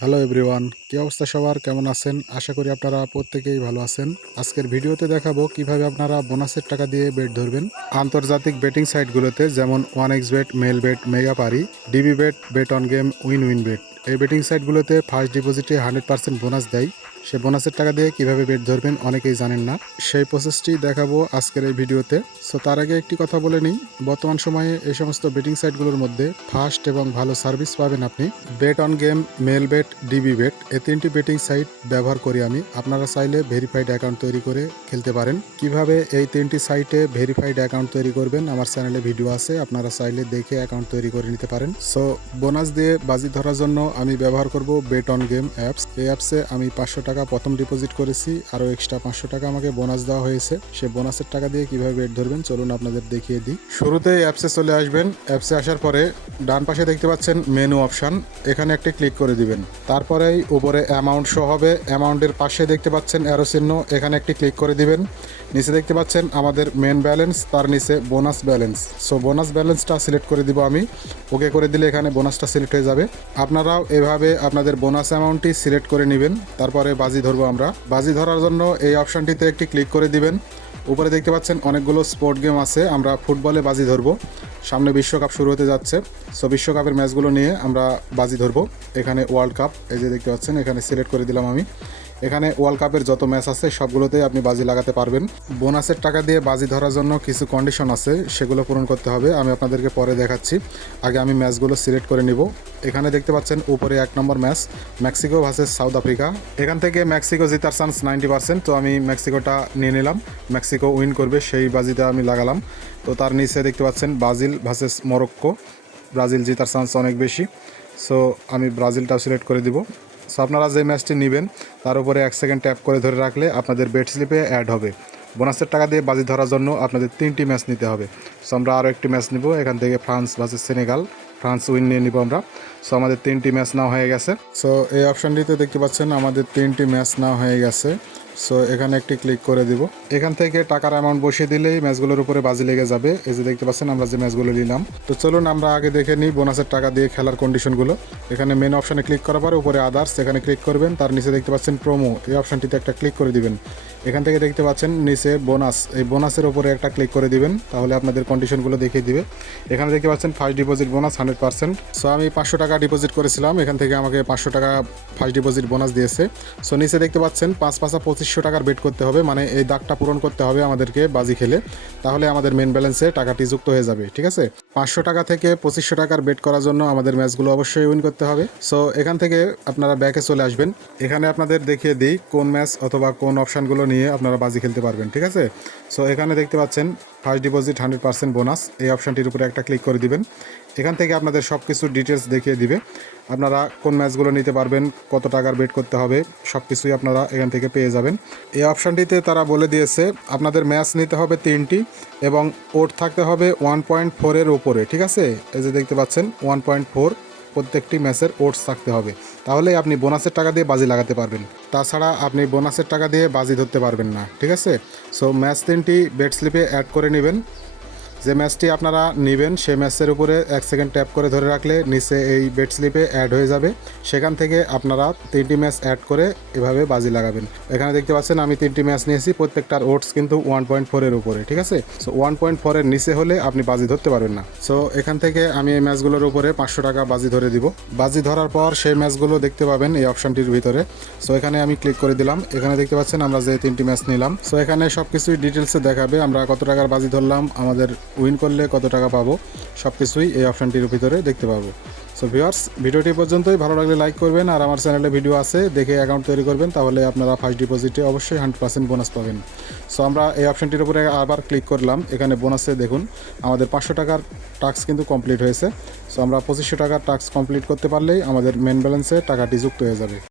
Hello everyone, কি অবস্থা সবার? কেমন আছেন? আশা করি আপনারা প্রত্যেকেই ভালো আছেন। আজকের ভিডিওতে দেখাবো কিভাবে আপনারা বোনাসের টাকা দিয়ে বেট ধরবেন আন্তর্জাতিক বেটিং সাইটগুলোতে, যেমন 1xBet, Melbet, Megapari, DBbet, bet on game, win win bet. এই বেটিং সাইটগুলোতে ফার্স্ট ডিপোজিটে 100% বোনাস দেয়। সে বোনাসের টাকা দিয়ে কিভাবে বেট ধরবেন অনেকেই জানেন না, সেই প্রসেসটি দেখাবো আজকের এই ভিডিওতে। সো তার আগে একটি কথা বলে নিই, বর্তমান সময়ে এই সমস্ত বেটিং সাইটগুলোর মধ্যে ফাস্ট এবং ভালো সার্ভিস পাবেন আপনি। Bet on game, Melbet, DB bet, এই তিনটি বেটিং সাইট ব্যবহার করি আমি। আপনারা চাইলে ভেরিফাইড অ্যাকাউন্ট তৈরি করে খেলতে পারেন। কিভাবে এই তিনটি সাইটে ভেরিফাইড অ্যাকাউন্ট তৈরি করবেন আমার চ্যানেলে ভিডিও আছে, আপনারা চাইলে দেখে অ্যাকাউন্ট তৈরি করে নিতে পারেন। সো বোনাস দিয়ে বাজি ধরার জন্য আমি ব্যবহার করব বেট অন গেম অ্যাপস। এই অ্যাপসে আমি 500 টাকা প্রথম ডিপোজিট করেছি, আরও এক্সট্রা 500 টাকা আমাকে বোনাস দেওয়া হয়েছে। সে বোনাসের টাকা দিয়ে কিভাবে বেট ধরবেন চলুন আপনাদের দেখিয়ে দিই। শুরুতেই অ্যাপসে চলে আসবেন। অ্যাপসে আসার পরে ডান পাশে দেখতে পাচ্ছেন মেনু অপশান, এখানে একটি ক্লিক করে দিবেন। তারপরেই উপরে অ্যামাউন্ট শো হবে, অ্যামাউন্টের পাশে দেখতে পাচ্ছেন অ্যারো চিহ্ন, এখানে একটি ক্লিক করে দিবেন। নিচে দেখতে পাচ্ছেন আমাদের মেন ব্যালেন্স, তার নিচে বোনাস ব্যালেন্স। সো বোনাস ব্যালেন্সটা সিলেক্ট করে দিব আমি। ওকে করে দিলে এখানে বোনাসটা সিলেক্ট হয়ে যাবে। আপনারাও এভাবে আপনাদের বোনাস অ্যামাউন্টটি সিলেক্ট করে নেবেন। তারপরে বাজি ধরবো আমরা। বাজি ধরার জন্য এই অপশানটিতে একটি ক্লিক করে দিবেন। উপরে দেখতে পাচ্ছেন অনেকগুলো স্পোর্ট গেম আছে, আমরা ফুটবলে বাজি ধরবো। সামনে বিশ্বকাপ শুরু হতে যাচ্ছে, সো বিশ্বকাপের ম্যাচগুলো নিয়ে আমরা বাজি ধরবো। এখানে ওয়ার্ল্ড কাপ, এই যে দেখতে পাচ্ছেন এখানে সিলেক্ট করে দিলাম আমি। এখানে ওয়ার্ল্ড কাপের যত ম্যাচ আছে সবগুলোতেই আপনি বাজি লাগাতে পারবেন। বোনাসের টাকা দিয়ে বাজি ধরার জন্য কিছু কন্ডিশন আছে, সেগুলো পূরণ করতে হবে। আমি আপনাদেরকে পরে দেখাচ্ছি, আগে আমি ম্যাচগুলো সিলেক্ট করে নিব। এখানে দেখতে পাচ্ছেন উপরে 1 number match Mexico versus South Africa. এখান থেকে মেক্সিকো জেতার চান্স 90%, তো আমি মেক্সিকোটা নিয়ে নিলাম। মেক্সিকো উইন করবে সেই বাজিটা আমি লাগালাম। তো তার নিচে দেখতে পাচ্ছেন ব্রাজিল ভার্সেস মরক্কো, ব্রাজিল জেতার চান্স অনেক বেশি, সো আমি ব্রাজিলটাও সিলেক্ট করে দিব। সো আপনারা যে ম্যাচটি নেবেন তার উপরে 1 সেকেন্ড ট্যাপ করে ধরে রাখলে আপনাদের বেট স্লিপে অ্যাড হবে। বোনাসের টাকা দিয়ে বাজি ধরার জন্য আপনাদের 3টি ম্যাচ নিতে হবে। সো আমরা আরও একটি ম্যাচ নিব, এখান থেকে France versus Senegal, France win নিয়ে নিব আমরা। সো আমাদের 3টি ম্যাচ নেওয়া হয়ে গেছে। সো এই অপশানটিতে দেখতে পাচ্ছেন আমাদের 3টি ম্যাচ নেওয়া হয়ে গেছে। সো এখানে একটি ক্লিক করে দিব। এখান থেকে টাকার অ্যামাউন্ট বসিয়ে দিলেই ম্যাচগুলোর উপরে বাজি লেগে যাবে। এই যে দেখতে পাচ্ছেন আমরা যে ম্যাচগুলো নিলাম। তো চলুন আমরা আগে দেখে নিই বোনাসের টাকা দিয়ে খেলার কন্ডিশনগুলো। এখানে মেন অপশানে ক্লিক করার পরে উপরে আদার্স, এখানে ক্লিক করবেন। তার নিচে দেখতে পাচ্ছেন প্রোমো, এই অপশানটিতে একটা ক্লিক করে দিবেন। এখান থেকে দেখতে পাচ্ছেন নিচে বোনাস, এই বোনাসের উপরে একটা ক্লিক করে দিবেন, তাহলে আপনাদের কন্ডিশনগুলো দেখিয়ে দিবে। এখানে দেখতে পাচ্ছেন ফার্স্ট ডিপোজিট বোনাস 100%। সো আমি 500 টাকা ডিপোজিট করেছিলাম, এখান থেকে আমাকে 500 টাকা ফার্স্ট ডিপোজিট বোনাস দিয়েছে। সো নিচে দেখতে পাচ্ছেন 5 5 2500 টাকার বেট করতে হবে, মানে এই দাগটা পূরণ করতে হবে আমাদেরকে বাজি খেলে, তাহলে আমাদের মেন ব্যালেন্সে টাকাটি যুক্ত হয়ে যাবে। ঠিক আছে, 500 টাকা থেকে 2500 টাকার বেট করার জন্য আমাদের ম্যাচগুলো অবশ্যই উইন করতে হবে। সো এখান থেকে আপনারা ব্যাকে চলে আসবেন। এখানে আপনাদের দেখিয়ে দিই কোন ম্যাচ অথবা কোন অপশানগুলো নিয়ে আপনারা বাজি খেলতে পারবেন। ঠিক আছে, সো এখানে দেখতে পাচ্ছেন ফার্স্ট ডিপোজিট 100% বোনাস, এই অপশানটির উপরে একটা ক্লিক করে দিবেন। এখান থেকে আপনাদের সব কিছু ডিটেলস দেখিয়ে দিবে, আপনারা কোন ম্যাচগুলো নিতে পারবেন, কত টাকার বেট করতে হবে, সব কিছুই আপনারা এখান থেকে পেয়ে যাবেন। এই অপশানটিতে তারা বলে দিয়েছে আপনাদের ম্যাচ নিতে হবে 3টি এবং ওট থাকতে হবে 1.4-এর উপরে। ঠিক আছে, এই যে দেখতে পাচ্ছেন 1.4 প্রত্যেকটি ম্যাচের ওটস থাকতে হবে, তাহলেই আপনি বোনাসের টাকা দিয়ে বাজি লাগাতে পারবেন। তাছাড়া আপনি বোনাসের টাকা দিয়ে বাজি ধরতে পারবেন না। ঠিক আছে, সো ম্যাচ 3টি বেট স্লিপে অ্যাড করে নেবেন। যে ম্যাচটি আপনারা নেবেন সেই ম্যাচের উপরে 1 সেকেন্ড ট্যাপ করে ধরে রাখলে নিচে এই বেট স্লিপে অ্যাড হয়ে যাবে। সেখান থেকে আপনারা 3টি ম্যাচ অ্যাড করে এভাবে বাজি লাগাবেন। এখানে দেখতে পাচ্ছেন আমি 3টি ম্যাচ নিয়েছি, প্রত্যেকটার ওটস কিন্তু 1.4-এর উপরে। ঠিক আছে, সো 1.4-এর নিচে হলে আপনি বাজি ধরতে পারবেন না। সো এখান থেকে আমি এই ম্যাচগুলোর উপরে 500 টাকা বাজি ধরে দিব। বাজি ধরার পর সেই ম্যাচগুলো দেখতে পাবেন এই অপশানটির ভিতরে। সো এখানে আমি ক্লিক করে দিলাম। এখানে দেখতে পাচ্ছেন আমরা যে 3টি ম্যাচ নিলাম। সো এখানে সব কিছুই ডিটেলসে দেখাবে, আমরা কত টাকার বাজি ধরলাম, আমাদের উইন করলে কত টাকা পাবো, সব কিছুই এই অপশানটির ভিতরে দেখতে পাবো। সো ভিউয়ার্স, ভিডিওটি পর্যন্তই। ভালো লাগলে লাইক করবেন, আর আমার চ্যানেলে ভিডিও আছে দেখে অ্যাকাউন্ট তৈরি করবেন, তাহলে আপনারা ফার্স্ট ডিপোজিটে অবশ্যই 100% বোনাস পাবেন। সো আমরা এই অপশানটির উপরে আবার ক্লিক করলাম। এখানে বোনাসে দেখুন আমাদের 500 টাকার টাস্ক কিন্তু কমপ্লিট হয়েছে। সো আমরা 2500 টাকার টাস্ক কমপ্লিট করতে পারলেই আমাদের মেন ব্যালেন্সে টাকাটি যুক্ত হয়ে যাবে।